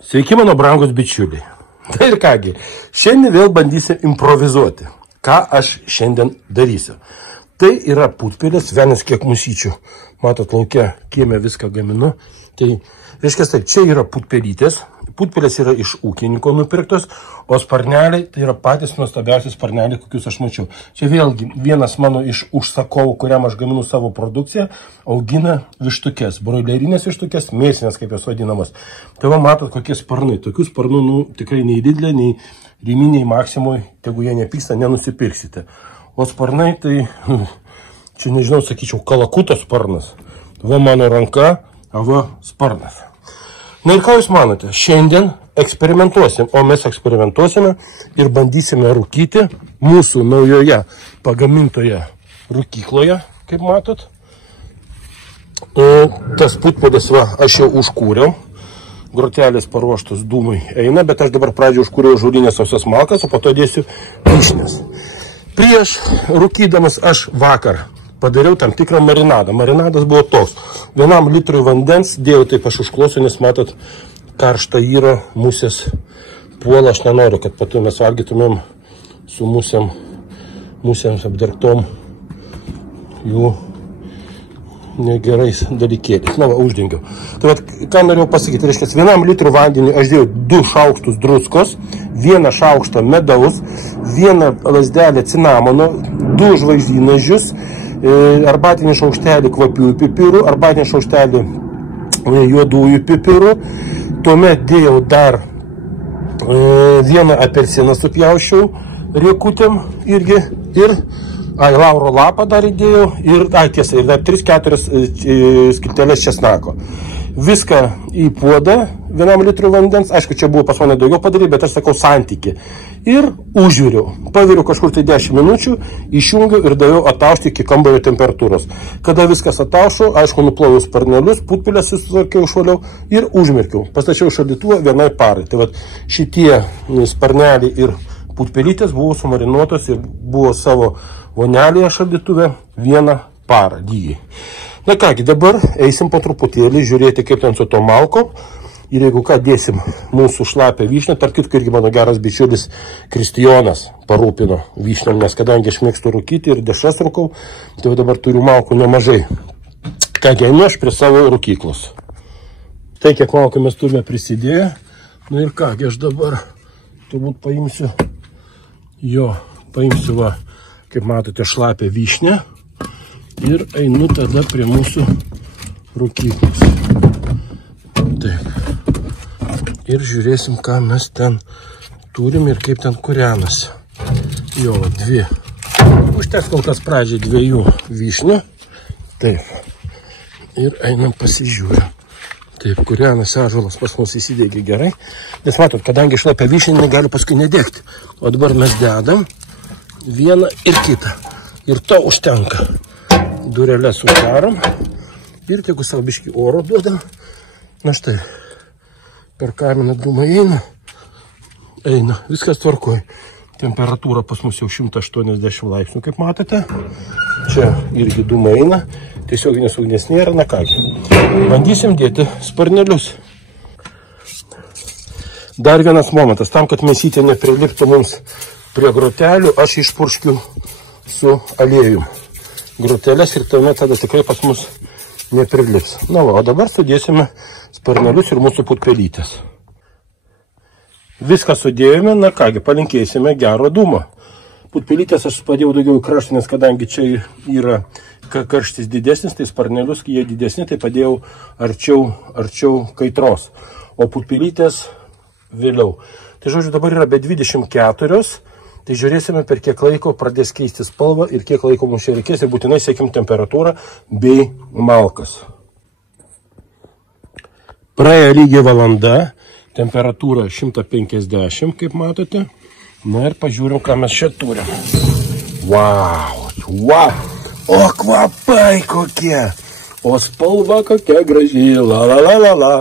Sveiki, mano brangus bičiuliai. Tai ir kągi, šiandien vėl bandysiu improvizuoti. Ką aš šiandien darysiu? Tai yra putpelės, vienas kiek musyčių. Matot, laukia kieme viską gaminu. Tai, reiškia, taip, čia yra putpelytės. Putpelės yra iš ūkininko nupirktos, o sparneliai tai yra patys nuostabiausi sparneliai, kokius aš mačiau. Čia vėlgi vienas mano iš užsakovų, kuriam aš gaminu savo produkciją, augina vištukės, broilerinės vištukės, mėsinės, kaip jos vadinamos. Tai va matot, kokie sparnai. Tokių sparnų tikrai nei Lidle, nei Rimi, nei Maksimoj, jeigu jie nepyksta, nenusipirksite. O sparnai tai, čia nežinau, sakyčiau, kalakuto sparnas. Va mano ranka, va sparnas. Na ir ką jūs manote? Šiandien eksperimentuosim, o mes eksperimentuosime ir bandysime rūkyti mūsų naujoje pagamintoje rūkykloje, kaip matot. Tas putpelės, va, aš jau užkūriau. Grotelės paruoštos, dūmai eina, bet aš dabar pradžioje užkūriau žulinės sausas malkas, o po to dėsiu vyšnes. Prieš rūkydamas aš vakar padariau tam tikrą marinadą. Marinadas buvo toks. 1 litrui vandens dėjau, taip aš užklosiu, nes matot, karšta yra, musės puola. Aš nenoriu, kad pato mes valgytumėm su musėms apdergtom jų negerais dalykėliais. Na, va, uždengiau. Tai vat, ką norėjau pasakyti, reiškia, 1 litrų vandenį aš dėjau 2 šaukštus druskos, 1 šaukštą medaus, 1 lazdelę cinamono, 2 žvaigždynažius, arbatinį šaukštelį kvapiųjų pipirų, arbatinį šaukštelį juodųjų pipirų. Tuomet dėjau dar 1 apelsiną supjaušiau riekutėm irgi ir lauro lapą dar įdėjau ir, tiesa, ir dar 3-4 skilteles česnako. Viską į puodą 1 litrų vandens, aišku, čia buvo pas mane daugiau padaryti, bet aš sakau santykį. Ir užviriau. Paviriau kažkur tai 10 minučių, išjungiau ir daviau ataušti iki kambario temperatūros. Kada viskas ataušo, aišku, nuploviau sparnelius, putpelės susitvarkiau, šuoliau ir užmirkiau. Pastačiau šaldytuvą 1 parai. Tai vat šitie sparneliai ir putpelytės buvo sumarinuotos ir buvo savo vonelėje šaldytuve 1 parą lygiai. Na kągi, dabar eisim po truputėlį žiūrėti, kaip ten su to malkom. Ir jeigu ką, dėsim mūsų šlapę vyšnę. Tarp kitko, irgi mano geras bičiulis Kristijonas parūpino vyšnėm, nes kadangi aš mėgstu rūkyti ir dešras rūkau, tai dabar turiu malkų nemažai. Kągi, einu aš prie savo rūkyklos. Tai, kiek malkų mes turime prisidėję. Na ir kągi, aš dabar turbūt paimsiu va, kaip matote, šlapę vyšnę. Ir einu tada prie mūsų rūkyklos. Taip. Ir žiūrėsim, ką mes ten turim ir kaip ten kūrenasi. Jo, 2. Užteks kol kas pradžiai 2 vyšnių. Taip. Ir einam pasižiūrę. Taip, kūrenasi ąžuolas pas mus įsidėgi gerai. Nes matot, kadangi šlapia vyšnė negali paskui nedegti. O dabar mes dedam vieną ir kitą. Ir to užtenka. Durelės uždarom ir tegu savo biškį oro duodam. Na štai, per kaminą dūmai eina, viskas tvarkoj. Temperatūra pas mus jau 180 laipsnių, kaip matote. Čia irgi dūmai eina, tiesioginės ugnies nėra, na kągi. Bandysim dėti sparnelius. Dar vienas momentas, tam, kad mėsytė nepriliptų mums prie grotelių, aš išpurškiu su aliejum grotelės ir tuomet tada tikrai pas mus neprilips. Na va, o dabar sudėsime sparnelius ir mūsų putpelytės. Viską sudėjome, na kągi, palinkėsime gero dūmo. Putpelytės aš padėjau daugiau į kraštą, nes kadangi čia yra karštis didesnis, tai sparnelius, kai jie didesni, tai padėjau arčiau kaitros. O putpelytės vėliau. Tai žodžiu, dabar yra be 24. Tai žiūrėsime, per kiek laiko pradės keisti spalvą ir kiek laiko mums čia reikės ir būtinai siekim temperatūrą bei malkas. Praėjo lygiai valanda, temperatūra 150, kaip matote. Na ir pažiūrim, ką mes čia turim. Wow! O kvapai kokie! O spalva kokia graži! La.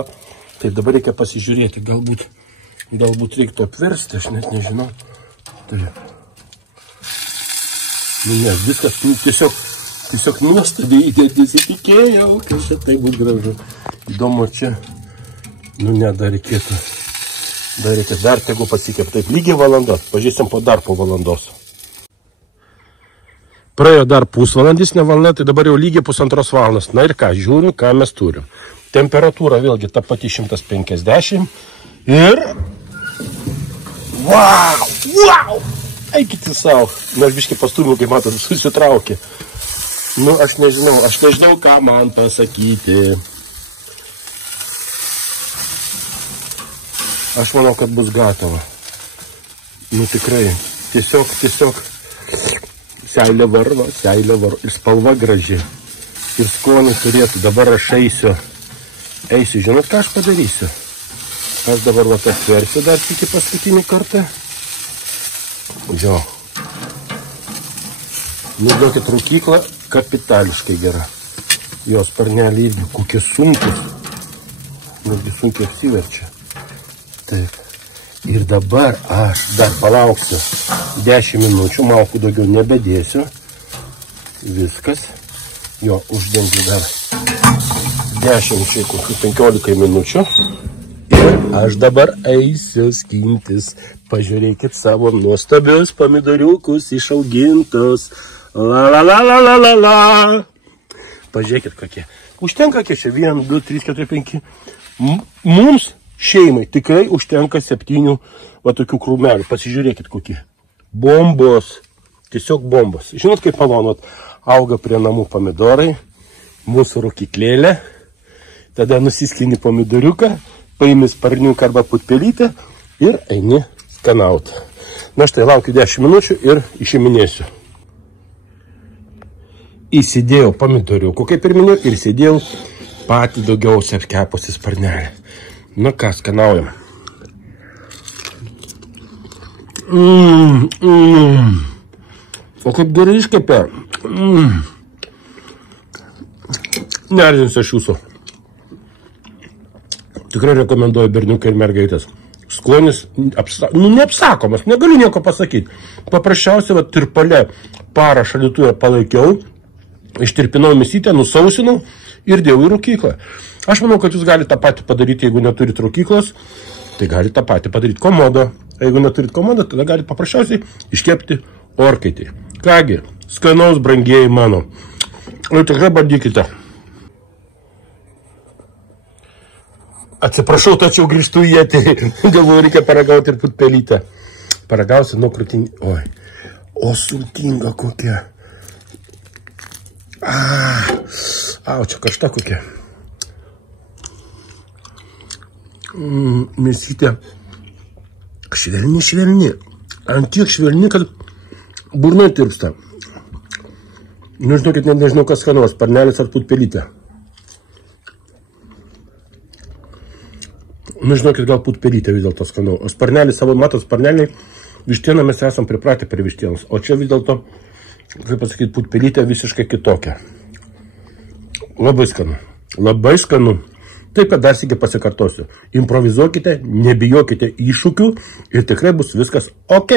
Tai dabar reikia pasižiūrėti, galbūt reiktų apversti, aš net nežinau. Taip. Nes viskas tiesiog nuostabiai, net nesitikėjau, kad šitai bus gražu. Įdomu čia, dar reikėtų Daryti dar tegu pasikep. Taip, lygiai valanda. Pažiūrėsim dar po valandos. Praėjo dar pusvalandis, ne valanda, tai dabar jau lygiai 1,5 valandos. Na ir ką, žiūrim, ką mes turim. Temperatūra vėlgi ta pati 150. Ir... Wow! Wow! Eikite savo. Na, aš biškai pastumiu, kai matot, susitraukė. Nu, aš nežinau, ką man pasakyti. Aš manau, kad bus gatava. Nu, tikrai. Tiesiog. Seilė varva. Ir spalva graži. Ir skonį turėtų. Dabar aš eisiu. Žinot, ką aš padarysiu? Aš dabar va atversiu dar iki paskutinį kartą. Jo. Nu, duokit rūkyklą. Kapitališkai gera. Jos sparnelį irgi kokie sunkus. Netgi sunkiai apsiverčia. Taip. Ir dabar aš dar palauksiu 10 minučių, malkų daugiau nebedėsiu. Viskas. Jo, uždengiu dar 10, kokių 15 minučių. Ir aš dabar eisiu skintis. Pažiūrėkit savo nuostabius pomidoriukus išaugintus. La. Pažiūrėkit kokie. Užtenka kiek čia? 1, 2, 3, 4, 5. Mums šeimai tikrai užtenka 7 va tokių krūmelių. Pasižiūrėkit kokie. Bombos. Tiesiog bombos. Žinot, kaip malonot, auga prie namų pomidorai, mūsų rūkyklėlė. Tada nusiskini pomidoriuką, paimi sparniuką arba putpelytę ir eini skanauti. Na štai, laukiu 10 minučių ir išiminėsiu. Įsidėjau pomidoriukų, kaip ir minėjau, ir įsidėjau patį daugiausiai apkepusi sparnelį. Na ką, skanaujam. O kaip gerai iškepė. Nerzinsiu aš jūsų. Tikrai rekomenduoju berniukai ir mergaitės. Skonis neapsakomas, negaliu nieko pasakyti. Paprasčiausiai va, tirpale parą šaldytuvę palaikiau, ištirpinau mėsytę, nusausinau ir dėjau į rūkyklą. Aš manau, kad jūs galite tą patį padaryti, jeigu neturit rūkyklos, tai galite tą patį padaryti komodo. Jeigu neturit komodo, tada galite paprasčiausiai iškepti orkaitį. Kągi, skanaus, brangieji mano. Ir tikrai bandykite. Atsiprašau, tačiau grįžtu į eterį. Galvoju, reikia paragauti ir putpelytę. Paragausiu nuo krūtinį. Oi, o sultinga kokia. Čia kažta kokia. Mėsytė švelni. Ant tiek švelni, kad burnai tirpsta. Žinokit, nežinau, kas skanaus, sparnelis ar putpelytė. Žinokit, gal putpelytė vis dėlto skanau. O sparnelis savo, matot, sparneliai, vištieną mes esam pripratę prie vištienos. O čia vis dėlto, kaip pasakyti, putpelytė visiškai kitokia. Labai skanu. Labai skanu. Taip, kad dar sykį pasikartosiu. Improvizuokite, nebijokite iššūkių ir tikrai bus viskas ok.